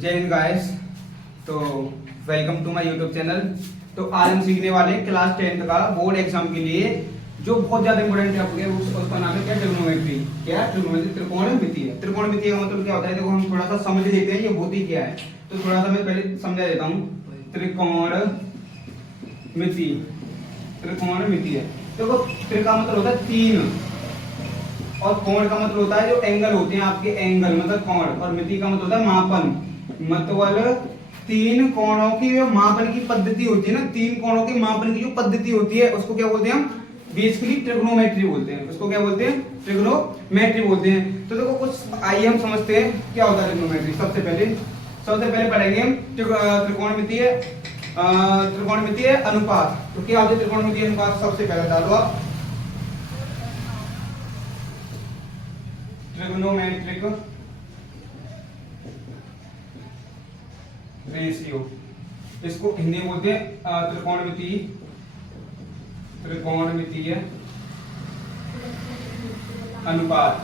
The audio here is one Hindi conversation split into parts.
जय हिंद गाइस। तो welcome to my YouTube channel. तो आज हम सीखने वाले हैं क्लास 10th का बोर्ड एग्जाम के लिए जो बहुत ज्यादा इंपोर्टेंट टॉपिक है, उसका नाम है क्या? ट्रिग्नोमेट्री। क्या ट्रिग्नोमेट्री? त्रिकोणमितीय। त्रिकोणमितीय का मतलब क्या होता है? देखो हम थोड़ा सा समझ लेते हैं ये होती क्या है। तो थोड़ा सा मैं पहले समझा देता हूँ। त्रिकोणमिति, त्रिकोणमितीय। देखो त्रि का मतलब होता है तीन, और कोण का मतलब होता है जो एंगल होते हैं आपके, एंगल मतलब कोण, और मिति का मतलब होता है मापन। मतलब तीन कोणों की जो मापन की पद्धति होती है ना, तीन कोणों के मापन की जो पद्धति होती है उसको क्या बोलते हैं हम? बेसिकली ट्रिग्नोमेट्री बोलते हैं। उसको क्या बोलते हैं? ट्रिग्नोमेट्री बोलते हैं। तो देखो कुछ आइए हम समझते हैं क्या होता है ट्रिग्नोमेट्री। सबसे पहले पढ़ेंगे हम त्रिकोणमितीय त्रिकोणमितीय अनुपात। तो क्या होता है त्रिकोणमितीय अनुपात? सबसे पहले डालो आप ट्रिग्नोमेट्रिक रेशियो। इसको हिंदी में बोलते हैं त्रिकोणमितीय अनुपात।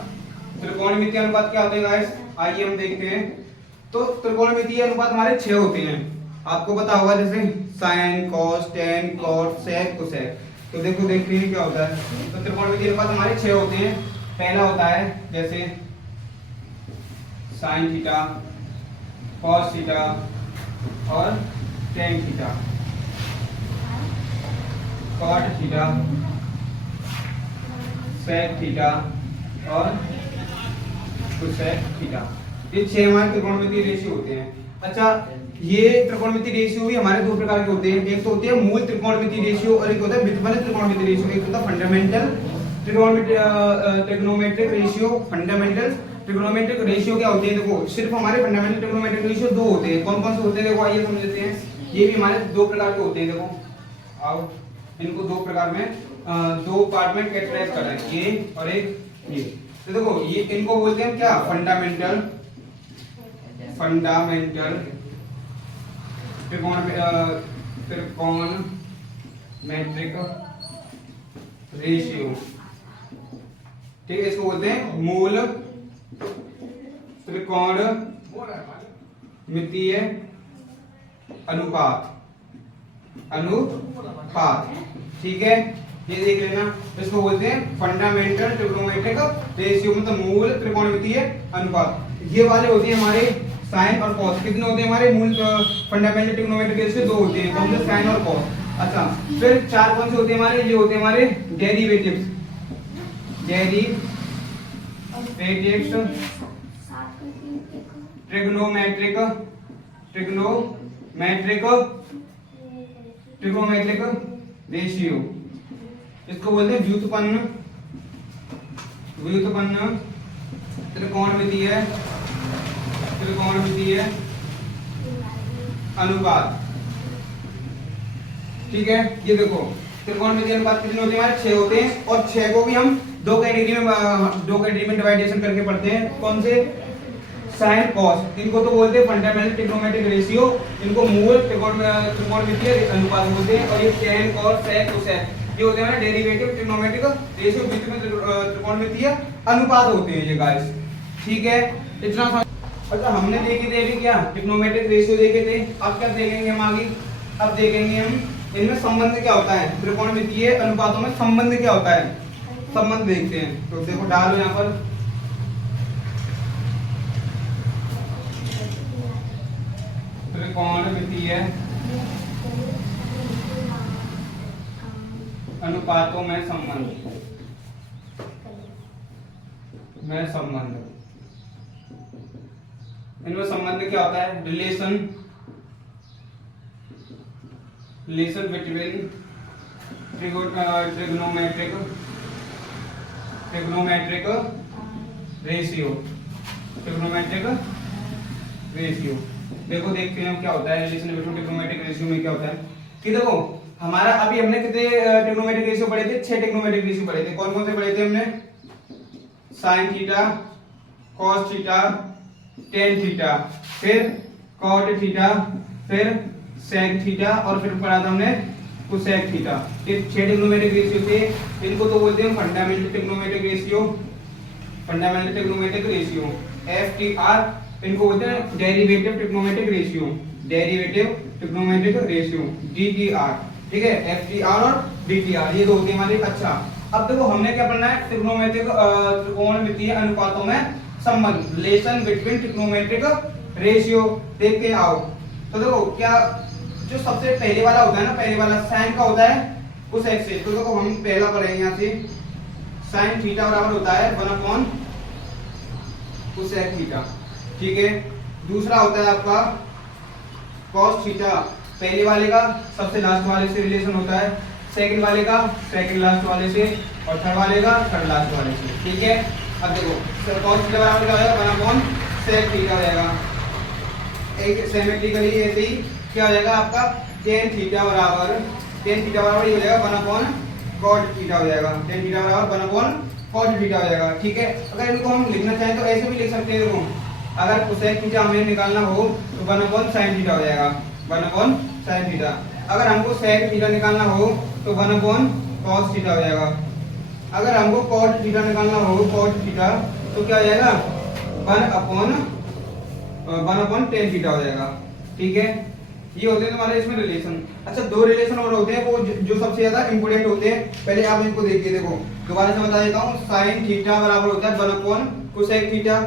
त्रिकोणमितीय अनुपात क्या होते हैं गाइस? आइए हम देखते हैं। तो त्रिकोणमितीय अनुपात हमारे 6 होते हैं। आपको पता होगा जैसे साइन, कॉस, टेन, कॉट, सेक, कोसेक। तो देखते हैं क्या होता है। तो त्रिकोणमितीय अनुपात हमारे 6 होते हैं। पहला होता है जैसे साइन थीटा, कॉस थीटा और tan theta, cot theta, sec theta और कोसेक थीटा। ये 6 हमारे त्रिकोणमितीय रेशियो होते हैं। अच्छा, ये त्रिकोणमितीय रेशियो भी हमारे दो प्रकार के होते हैं। एक तो होती है मूल त्रिकोणमितीय रेशियो और एक होता है व्युत्पन्न त्रिकोणमितीय रेशियो। एक होता है fundamental trigonometric ratio. Fundamental trigonometric ratio क्या होती है? देखो सिर्फ हमारे फंडामेंटल ट्रिग्नोमेट्रिक रेशियो दो होते हैं। कौन कौन से होते हैं? देखो आइए समझ लेते हैं। ये भी हमारे दो प्रकार के होते हैं। देखो आओ इनको दो प्रकार में दो पार्ट में कैटेगराइज कर रहे हैं, ये और एक ये। तो देखो ये इनको बोलते हैं क्या? Fundamental trigonometric ratio. ठीक है, इसको बोलते हैं मूल त्रिकोणमितीय अनुपात। ठीक है, ये देख लेना। इसको बोलते हैं फंडामेंटल ट्रिग्नोमेट्रिक रेशियो, मतलब मूल त्रिकोणमितीय अनुपात। ये वाले होते हैं हमारे साइन और कॉस। कितने होते हैं हमारे मूल फंडामेंटल ट्रिग्नोमेट्रिक रेशियो? दो होते हैं। कौन से? साइन और कॉस। अच्छा, फिर चार कौन से होते हैं हमारे? ये होते हैं हमारे डेरिवेटिव्स। Trigonometric ratio. इसको बोलते हैं व्युत्पन्न त्रिकोणमितीय अनुपात। ठीक है, ये देखो त्रिकोणमितीय अनुपात कितने होते हैं हमारे? 6 होते हैं। और 6 को भी हम दो कैटेगरी में डिवाइडेशन करके पढ़ते हैं। कौन से? Sine, cos. इनको तो बोलते हैं फंडामेंटल ट्रिग्नोमेट्रिक रेशियो, इनको मूल त्रिकोणमितीय अनुपात बोलते हैं। और ये टेन, कॉस, सेक, कोसेक ये होते हैं डेरिवेटिव ट्रिग्नोमेट्रिक रेशियो, बीच में त्रिकोणमितीय अनुपात होते हैं ये गाइस। ठीक है, इतना अच्छा हमने देखे थे अभी क्या? ट्रिग्नोमेट्रिक रेशियो देखे थे। अब क्या देखेंगे हम आगे? अब देखेंगे हम इनमें संबंध क्या होता है, त्रिकोणमितीय अनुपातों में संबंध क्या होता है, संबंध देखते हैं। तो देखो डालो यहाँ पर त्रिकोणमितीय अनुपातों में संबंध इनमें संबंध क्या होता है? Relation between trigonometric ratio. देखो देखते हैं क्या होता है रिलेशन बिटवीन ट्रिग्नोमेट्रिक रेशियो में। क्या होता है कि देखो हमारा अभी हमने कितने ट्रिग्नोमेट्रिक रेशियो पढ़े थे? 6 ट्रिग्नोमेट्रिक रेशियो पढ़े थे। कौन कौन से पढ़े थे हमने? Sign theta, cos theta, tan theta, फिर कॉट थीटा, फिर सेक थीटा और फिर पढ़ा था हमने कोसेक थीटा। ये 6 ट्रिग्नोमेट्रिक रेशियो थे। इनको तो बोलते हैं फंडामेंटल ट्रिग्नोमेट्रिक रेशियो। FTR इनको बोलते हैं derivative trigonometric ratio, derivative trigonometric ratio DTR, ठीक है, FTR और DTR ये दो होते हैं हमारे। अच्छा अब देखो हमने क्या पढ़ना है, ट्रिग्नोमेट्रिक त्रिकोणमितीय अनुपातों में संबंध, रिलेशन बिटवीन ट्रिग्नोमेट्रिक रेशियो देख के आओ। तो देखो क्या जो सबसे पहले वाला होता है ना, पहले वाला साइन का होता है उस एक्स से, तो देखो हम पहला पढ़ेंगे यहाँ से साइन थीटा बराबर होता है 1 कोसेक थीटा, ठीक है। दूसरा होता है आपका कॉस थीटा, पहले वाले का सबसे लास्ट वाले से रिलेशन होता है, सेकंड वाले का सेकंड लास्ट वाले से, और थर्ड वाले का थर्ड लास्ट वाले से, ठीक है। अब देखो कॉस थीटा बराबर क्या हो जाएगा 1 सेक थीटा हो जाएगा, एक सिमेट्रिकली ऐसे ही क्या हो जाएगा आपका tan थीटा बराबर ये हो जाएगा 1 cot थीटा हो जाएगा, tan थीटा बराबर 1 cot थीटा हो जाएगा, ठीक है। अगर इनको हम लिखना चाहें तो ऐसे भी लिख सकते हैं, देखो अगर cosec थीटा हमें निकालना हो तो 1 sin थीटा हो जाएगा, 1 sin थीटा। अगर हमको sec थीटा निकालना हो तो 1 cos थीटा हो जाएगा। अगर हमको cot थीटा निकालना हो cot थीटा तो क्या हो जाएगा 1 tan थीटा हो जाएगा, ठीक है। ये होते हैं तुम्हारे इसमें रिलेशन। अच्छा दो रिलेशन और होते हैं वो जो सबसे ज्यादा इंपोर्टेंट होते हैं, पहले आप इनको देखिए, देखो दोबारा से बता देता हूँ। sin थीटा बराबर होता है 1 cosec थीटा,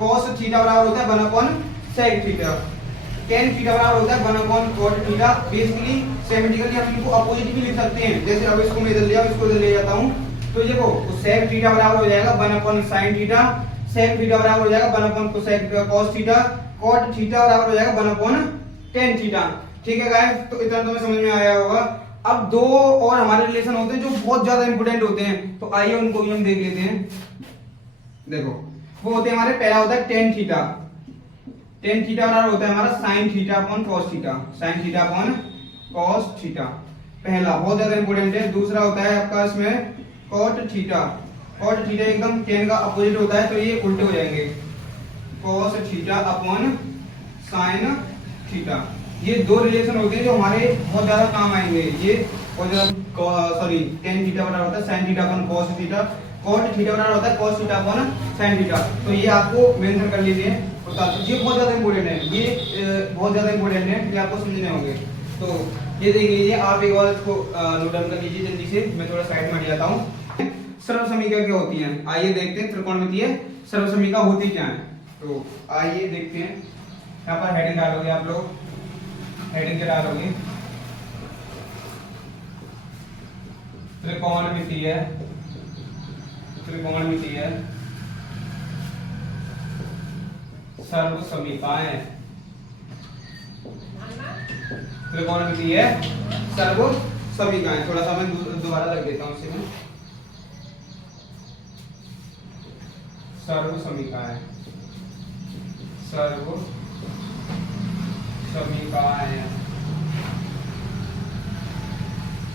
cos थीटा बराबर होता है 1 sec थीटा, tan थीटा बराबर होता है 1 cot थीटा। बेसिकली सिमेट्रिकली हम इनको अपोजिट भी लिख सकते हैं, जैसे अब इसको मैं इधर लिया इसको इधर ले जाता हूँ, तो देखो sec थीटा बराबर हो जाएगा 1 sin थीटा, sec थीटा बराबर हो जाएगा 1 cosec cos theta, cot theta बराबर हो जाएगा 1 tan थीटा, ठीक है गाइस। तो इतना तुम्हें समझ में आया होगा। अब दो और हमारे रिलेशन होते हैं जो बहुत ज्यादा इंपोर्टेंट होते हैं, तो आइए उनको भी हम देख लेते हैं। देखो वो होते हैं हमारे, पहला होता है tan थीटा, tan थीटा बराबर होता है हमारा sin theta upon cos theta, sin theta upon cos theta, पहला बहुत ज्यादा इंपोर्टेंट है। दूसरा होता है आपका इसमें cot थीटा, cot थीटा एकदम tan का अपोजिट होता है, तो ये उल्टे हो जाएंगे, cos theta upon sin theta. ये दो रिलेशन होते हैं जो हमारे बहुत ज्यादा काम आएंगे। ये सॉरी tan थीटा बराबर होता है sin theta upon cos theta, cot theta बराबर होता है cos theta upon sin theta. तो ये आपको मेंशन कर लीजिए, ये बहुत ज्यादा इंपॉर्टेंट है, ये बहुत ज्यादा इंपॉर्टेंट है, ये आपको समझने होंगे। तो ये देख लीजिए, आप एक बार इसको नोट डाउन कर लीजिए जल्दी से, मैं थोड़ा साइड में हट जाता हूँ। सर्वसमीका क्या होती है, आइए देखते हैं त्रिकोणमितीय सर्वसमीका होती क्या है। तो आइए देखते हैं, यहाँ पर हेडिंग डालोगे आप लोग, हेडिंग क्या डालोगे, त्रिकोणमितीय, त्रिकोणमितीय सर्वसमीकाएं, त्रिकोणमितीय सर्वसमीकाएं। थोड़ा सा मैं दोबारा लग देता हूँ इसे, सर्वसमीकाएं, सर्वसमीकाएं,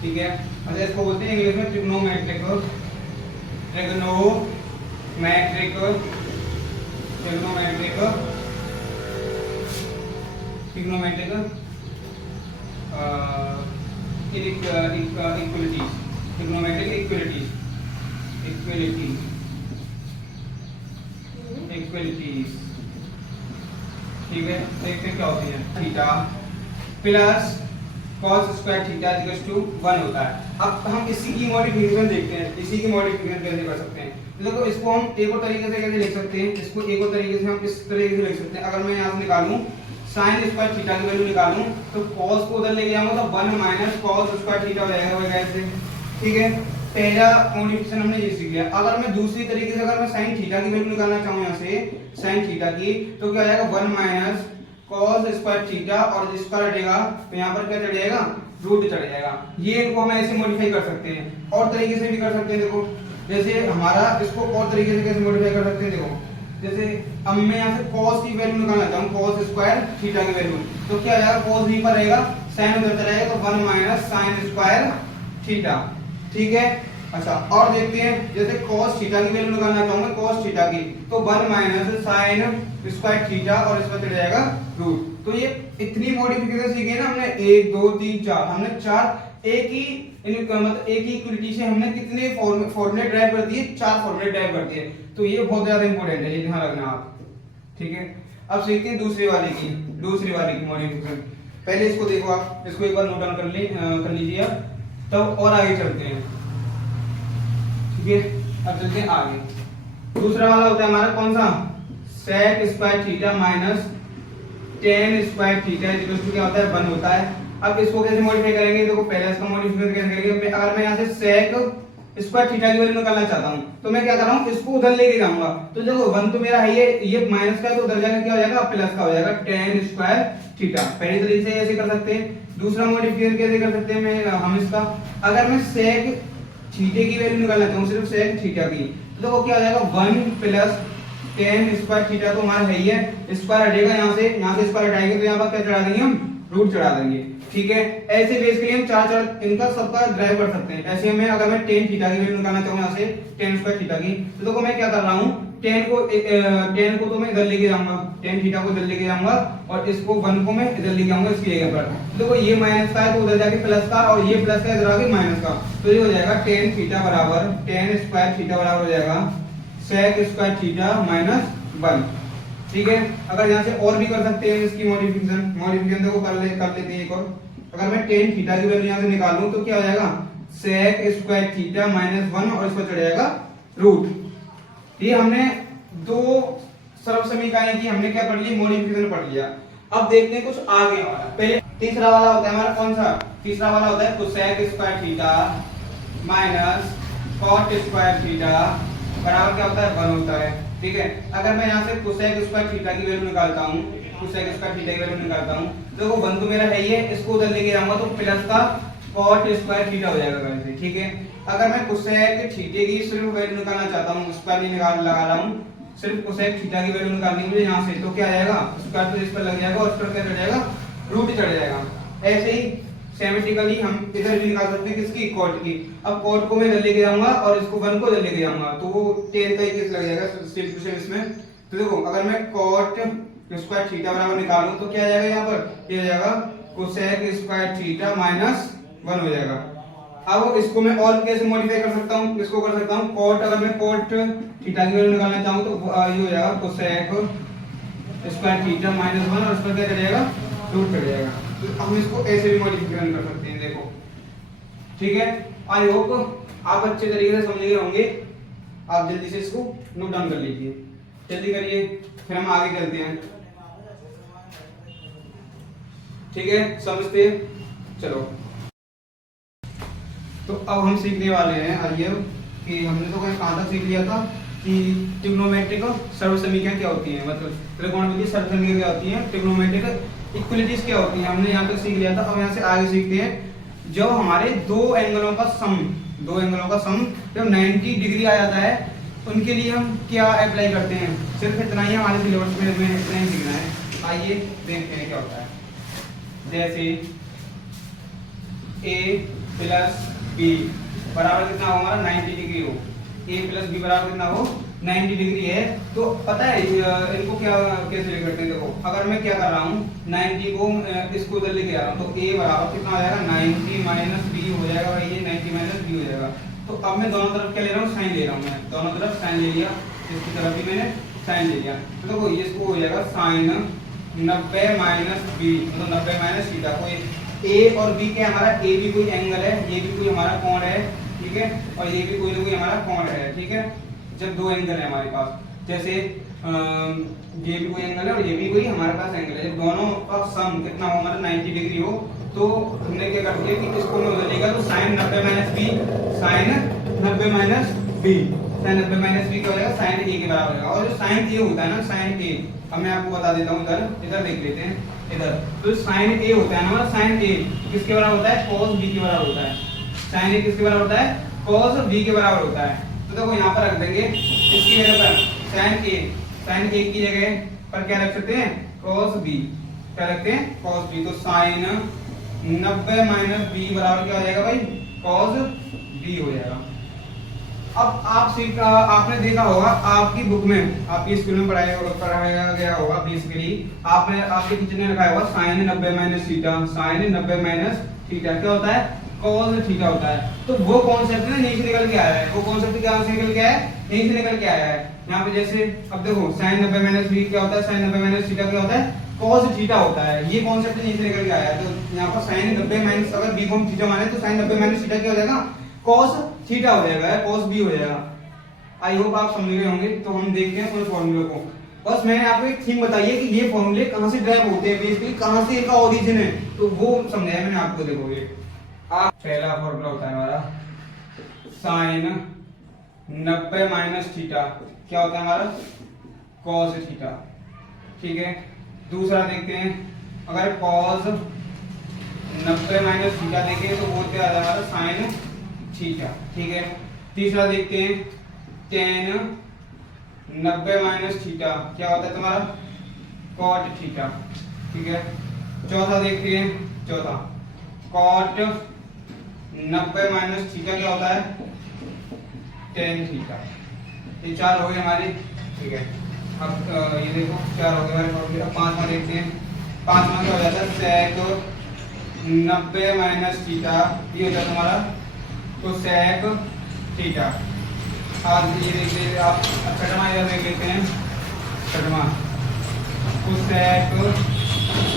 ठीक है। अच्छा इसको बोलते हैं इंग्लिश में trigonometric, trigonometric, trigonometric, trigonometric equalities, trigonometric equalities, equalities, ठीक है। देखते हैं क्या होती है, theta plus cos square theta equals to 1 होता है। अब हम इसी की मॉडिफिकेशन देखते हैं, इसी की मॉडिफिकेशन कैसे कर सकते हैं। देखो इसको हम एक और तरीके से कैसे लिख सकते हैं, इसको एक और तरीके से हम इस तरीके से लिख सकते हैं। अगर मैं यहाँ से निकालूं sin स्क्वायर थीटा की वैल्यू निकालूं तो cos को उधर लेके जाऊंगा तो 1 माइनस cos स्क्वायर थीटा हो जाएगा वैसे, ठीक है। पहला मॉडिफिकेशन हमने ये सीख लिया। अगर मैं दूसरी तरीके से अगर मैं sin थीटा की वैल्यू निकालना चाहूं यहाँ से sin थीटा की, तो क्या हो जाएगा 1 माइनस cos स्क्वायर थीटा, और स्क्वायर हटेगा तो यहाँ पर क्या चढ़ जाएगा, रूट चढ़ जाएगा। ये इनको हम ऐसे मॉडिफाई कर सकते हैं, और तरीके से भी कर सकते हैं। देखो जैसे हमारा इसको और तरीके से कैसे मॉडिफाई कर सकते हैं, देखो जैसे अब मैं यहाँ से cos की वैल्यू निकालना चाहूँ, cos स्क्वायर थीटा की वैल्यू, तो क्या आएगा cos भी पर रहेगा, sin उधर चला जाएगा, तो 1 माइनस sin स्क्वायर थीटा, ठीक है। अच्छा और देखते हैं, जैसे cos थीटा की वैल्यू निकालना चाहूंगा cos थीटा की, तो 1 माइनस sin स्क्वायर थीटा, और इसमें चढ़ जाएगा रूट। तो ये इतनी मॉडिफिकेशन सीखे ना हमने, 1 2 3 4, हमने 4 एक ही मतलब एक ही इक्विलिटी से हमने कितने फॉर्मूले ड्राइव कर दिए, 4 फॉर्मूले ड्राइव कर दिए। तो ये बहुत ज्यादा इंपॉर्टेंट है, ये ध्यान रखना आप, ठीक है। अब सीखते हैं दूसरी वाली की मॉडिफिकेशन। पहले इसको देखो, आप इसको एक बार नोट डाउन कर लीजिए आप, तब और आगे चलते हैं। ठीक है, अब चलते हैं आगे। दूसरा वाला होता है हमारा कौन सा, sec square theta minus tan square theta equal to क्या होता है 1 होता है। अब इसको कैसे मॉडिफाई करेंगे, देखो पहले इसका मॉडिफिकेशन कैसे करेंगे, अगर मैं यहाँ से sec स्क्वायर थीटा की वैल्यू निकालना चाहता हूँ तो मैं क्या कर रहा हूँ, इसको उधर लेके जाऊंगा। तो देखो 1 तो मेरा है, ये माइनस का, तो उधर जाकर क्या हो जाएगा, प्लस का हो जाएगा tan स्क्वायर थीटा। पहले तरीके से ऐसे कर सकते हैं। दूसरा मॉडिफिकेशन कैसे कर सकते हैं, मैं हम इसका, अगर मैं sec थीटे की वैल्यू निकालना चाहूँ, सिर्फ sec थीटा की, तो देखो क्या हो जाएगा 1 प्लस tan स्क्वायर थीटा, तो हमारा है ही है, स्क्वायर हटेगा यहाँ से स्क्वायर हटाएंगे तो यहाँ पर क्या चढ़ा देंगे, हम रूट चढ़ा देंगे। ठीक है, ऐसे बेसिकली हम चार इनका सबका ड्राइव कर सकते हैं। ऐसे में अगर मैं tan थीटा की वैल्यू निकालना चाहूँ यहाँ से tan स्क्वायर थीटा की, तो देखो मैं क्या कर रहा हूँ, tan को तो मैं इधर लेके जाऊंगा, tan थीटा को इधर लेके जाऊंगा, और इसको 1 को मैं इधर लेके आऊंगा इसकी जगह पर। देखो ये माइनस का है तो उधर जाके प्लस का, और ये प्लस का इधर आके माइनस का, तो ये हो जाएगा tan थीटा बराबर tan स्क्वायर थीटा बराबर हो जाएगा sec स्क्वायर थीटा माइनस 1। ठीक है, अगर यहाँ से और भी कर सकते हैं इसकी मॉडिफिकेशन देखो कर लेते हैं एक और। अगर मैं tan थीटा की वैल्यू यहाँ से निकालूं तो क्या हो जाएगा, sec स्क्वायर थीटा माइनस 1, और इसको चढ़ जाएगा रूट। ये हमने दो सर्व समीकरण की हमने क्या पढ़ ली, मॉडिफिकेशन पढ़ लिया। अब देखते हैं कुछ आगे वाला। पहले तीसरा वाला होता है हमारा कौन सा, तीसरा वाला होता है cosec square theta minus cot square theta बराबर क्या होता है 1 होता है। ठीक है, अगर मैं यहाँ से cosec स्क्वायर थीटा की वैल्यू निकालता हूँ, cosec स्क्वायर थीटा की वैल्यू निकालता हूँ, देखो 1 तो मेरा है ही है, इसको उधर लेके जाऊंगा तो प्लस का cot स्क्वायर थीटा हो जाएगा वैसे। ठीक है, अगर मैं cosec थीटे की सिर्फ वैल्यू निकालना चाहता हूँ, स्क्वायर नहीं लगा रहा हूँ, सिर्फ cosec थीटा की वैल्यू निकालनी है मुझे यहाँ से, तो क्या आ जाएगा, स्क्वायर तो इस पर लग जाएगा और इस पर क्या चढ़ जाएगा, रूट चढ़ जाएगा। ऐसे ही सिमेट्रिकली हम इधर भी निकाल सकते हैं किसकी, cot की। अब cot को मैं इधर लेके जाऊंगा और इसको 1 को इधर लेके जाऊंगा, तो वो tan का ही केस लग जाएगा सेम टू सेम इसमें। तो देखो अगर मैं cot स्क्वायर थीटा बराबर निकालूं तो क्या आ जाएगा, यहाँ पर ये हो जाएगा cosec स्क्वायर थीटा माइनस 1 हो जाएगा। अब इसको मैं और कैसे मॉडिफाई कर सकता हूँ, इसको कर सकता हूँ cot, अगर मैं cot थीटा की वैल्यू निकालना चाहूँ तो ये हो जाएगा cosec स्क्वायर थीटा माइनस 1, और इस पर क्या चढ़ जाएगा, रूट चढ़ जाएगा। तो हम इसको ऐसे भी मॉडिफिकेशन कर सकते हैं, देखो। ठीक है, आई होप आप अच्छे तरीके से समझ गए होंगे। आप जल्दी से इसको नोट डाउन कर लीजिए, जल्दी करिए, फिर हम आगे चलते हैं। ठीक है, समझते हैं, चलो। तो अब हम सीखने वाले हैं, आइए, कि हमने तो कहाँ तक सीख लिया था कि ट्रिग्नोमेट्रिक सर्व समीकरण क्या होती है, मतलब त्रिकोणमितीय सर्व समीकरण क्या होती है, ट्रिग्नोमेट्रिक इक्वलिटीज क्या होती है, हमने यहाँ तक सीख लिया था। अब यहाँ से आगे सीखते हैं, जब हमारे दो एंगलों का सम जब 90 डिग्री आ जाता है, उनके लिए हम क्या अप्लाई करते हैं, सिर्फ इतना ही हमारे सिलेबस में इतना ही सीखना है। आइए देखते हैं क्या होता है। जैसे a प्लस b बराबर कितना हो, हमारा 90 डिग्री हो, a प्लस b बराबर कितना हो, 90 डिग्री है। तो पता है इनको क्या कैसे लिख करते हैं, देखो अगर मैं क्या कर रहा हूँ, 90 को इसको उधर लेके आ रहा हूँ, तो a बराबर कितना हो जाएगा, 90 माइनस b हो जाएगा भाई, ये 90 माइनस b हो जाएगा। तो अब मैं दोनों तरफ क्या ले रहा हूँ, साइन ले रहा हूँ, मैं दोनों तरफ साइन ले लिया, इसकी तरफ भी मैंने साइन ले लिया। तो देखो इसको हो जाएगा साइन 90 माइनस b, मतलब 90 माइनस थीटा। कोई a और b क्या हमारा, a भी कोई एंगल है, ये भी कोई हमारा कोण है, ठीक है, और ये भी कोई ना कोई हमारा कोण है। ठीक है, जब दो एंगल है हमारे पास, जैसे ये भी कोई एंगल है और ये भी कोई हमारे पास एंगल है, जब दोनों का सम कितना हो, हमारा 90 डिग्री हो, तो हमने क्या कर दिया कि इसको मैं उधर लेगा, तो sine 90 minus b, sine 90 minus b, sine 90 minus b क्या हो जाएगा, साइन a के बराबर होगा। और जो साइन a होता है ना, साइन a, अब मैं आपको बता देता हूँ, इधर देख लेते हैं, इधर तो साइन a होता है ना, हमारा साइन a किसके बराबर होता है, cos b के बराबर होता है। साइन a किसके बराबर होता है, cos b के बराबर होता है। तो देखो यहाँ पर रख देंगे, इसकी जगह पर साइन a की जगह पर क्या रख सकते हैं, cos b, क्या रखते हैं, cos b। तो साइन 90 माइनस b बराबर क्या हो जाएगा भाई, cos b हो जाएगा। अब आपने देखा होगा, आपकी बुक में, आपकी स्कूल में पढ़ाया गया होगा बेसिकली, आपके टीचर ने लिखा होगा sine 90 minus theta, sine 90 minus theta क्या होता है, cos थीटा होता है। तो वो कॉन्सेप्ट ना यहीं से निकल के आया है, वो कॉन्सेप्ट कहाँ से निकल के आया है, यहीं से निकल के आया है। यहाँ पे जैसे अब देखो साइन 90 माइनस बी क्या होता है, साइन 90 माइनस थीटा क्या होता है, कॉस थीटा होता है। ये कॉन्सेप्ट यहीं से लेकर के आया है। तो यहाँ पर साइन 90 माइनस अगर बी को हम थीटा माने तो साइन 90 माइनस थीटा क्या हो जाएगा, कॉस थीटा हो जाएगा, कॉस बी हो जाएगा। आई होप आप समझ गए होंगे। तो हम देखते हैं पूरे फॉर्मूले को। बस मैंने आपको एक थीम बताई है कि ये फॉर्मूले कहाँ से ड्राइव होते हैं, बेसिकली कहाँ से इनका ओरिजिन है, तो वो समझाया मैंने आपको। देखो ये आप पहला फॉर्मूला होता है हमारा साइन 90 माइनस थीटा क्या होता है हमारा, कॉस थीटा। ठीक है, दूसरा देखते हैं, अगर कॉस 90 माइनस थीटा देखें तो वो क्या आ जाएगा हमारा साइन थीटा। ठीक है, तीसरा देखते हैं टेन 90 माइनस थीटा क्या होता है तुम्हारा, कॉट थीटा। ठीक है, चौथा देखते हैं, चौथा कॉट 90 माइनस थीटा क्या होता है, टेन थीटा। ये चार हो गए हमारे। ठीक है, अब ये देखो चार हो गए हमारे फॉर्मूले। अब पांचवा देखते हैं, पांचवा क्या हो जाता है, सेक 90 माइनस थीटा ये होता है तुम्हारा, तो सेक थीटा। आज ये देख लीजिए आप, छठवां इधर देख लेते हैं, छठवां तो सेक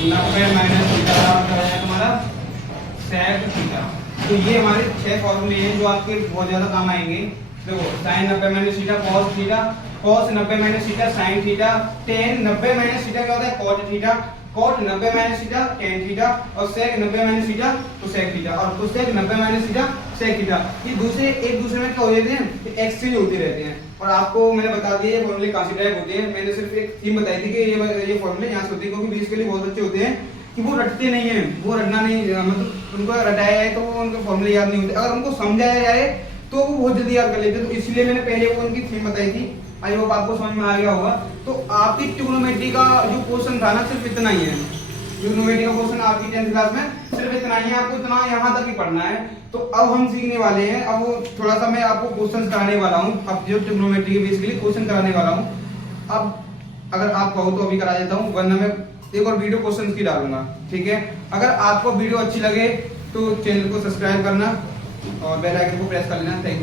90 माइनस थीटा क्या हो जाएगा तुम्हारा, सेक थीटा। तो ये हमारे 6 फॉर्मूले हैं जो आपके बहुत ज्यादा काम आएंगे। देखो sine 90 minus theta cos theta, cos 90 minus theta sine theta, tan 90 minus theta क्या होता है, cot theta, cot 90 minus theta tan theta, और सेक 90 माइनस थीटा तो सेक थीटा, और cosec 90 minus theta sec theta. ये दूसरे एक दूसरे में क्या हो जाते हैं, एक्सचेंज होते रहते हैं। और आपको मैंने बता दिया ये फॉर्मूले कहाँ से ड्राइव होते हैं। मैंने सिर्फ एक थीम बताई थी कि ये फॉर्मूले यहाँ से होते हैं, क्योंकि बेसिकली बहुत अच्छे होते हैं कि वो रटते नहीं है, वो रटना नहीं, मतलब उनको रटाया है तो वो उनके फॉर्मूले याद नहीं होते। अगर उनको समझाया जाए तो वो बहुत जल्दी याद कर लेते हैं। तो इसलिए मैंने पहले वो उनकी थीम बताई थी। आई होप आपको समझ में आ गया होगा। तो आपकी ट्रिग्नोमेट्री का जो क्वेश्चन था ना सिर्फ इतना ही है। ट्रिग्नोमेट्री का क्वेश्चन आपकी 10th क्लास में सिर्फ इतना ही है, आपको इतना यहाँ तक ही पढ़ना है। तो अब हम सीखने वाले हैं, अब वो थोड़ा सा मैं आपको क्वेश्चन कराने वाला हूँ, अब जो ट्रिग्नोमेट्री के बेसिकली क्वेश्चन कराने वाला हूँ। अब अगर आप कहो तो अभी करा देता हूँ, वरना मैं एक और वीडियो क्वेश्चन की डालूंगा। ठीक है, अगर आपको वीडियो अच्छी लगे तो चैनल को सब्सक्राइब करना और बेल आइकन को प्रेस कर लेना। Thank you.